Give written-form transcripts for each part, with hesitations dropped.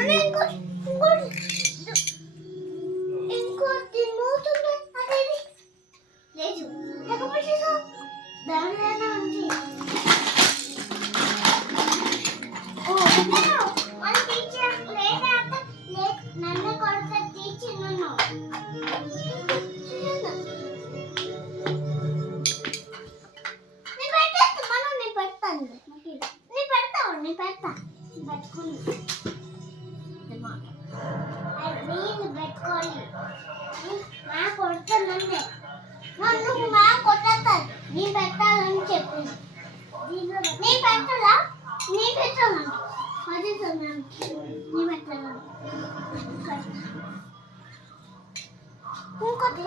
అనే ఇంకోటి మూతుంది అదేది లేదు లేకపోతే దానిలోనే ఉంది. ఓ మన టీచర్ లేదా నన్ను కొడతా టీచర్ నన్ను పెట్టుకోవాలి మా కొడుతుందంటే నువ్వు మా కొట్టేస్తాను నీ పెట్టాలని చెప్పింది. నీ పెట్టాలా నీ పెట్టాలంట అది నీ పెట్టాలని ఇంకొకటి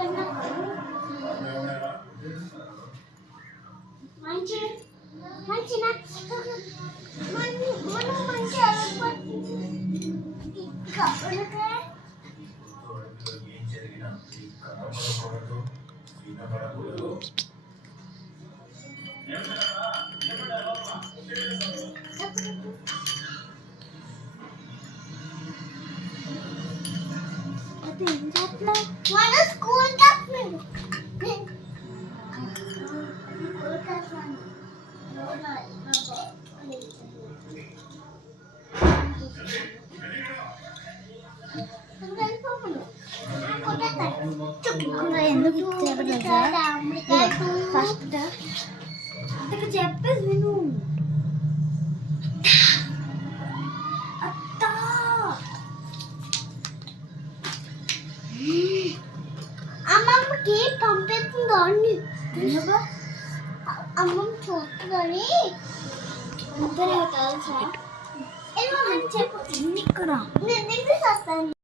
మంచి మంచినా మనం మంచి మన స్కూల్ ఎందుకు ఫస్ట్ ఇక్కడ చెప్పేది విను. అమ్మమ్మకి పంపిస్తుందో అన్ని అమ్మమ్మ చూస్తుందని తెలుసా చెప్పు ఇక్కడ నేను వస్తాను.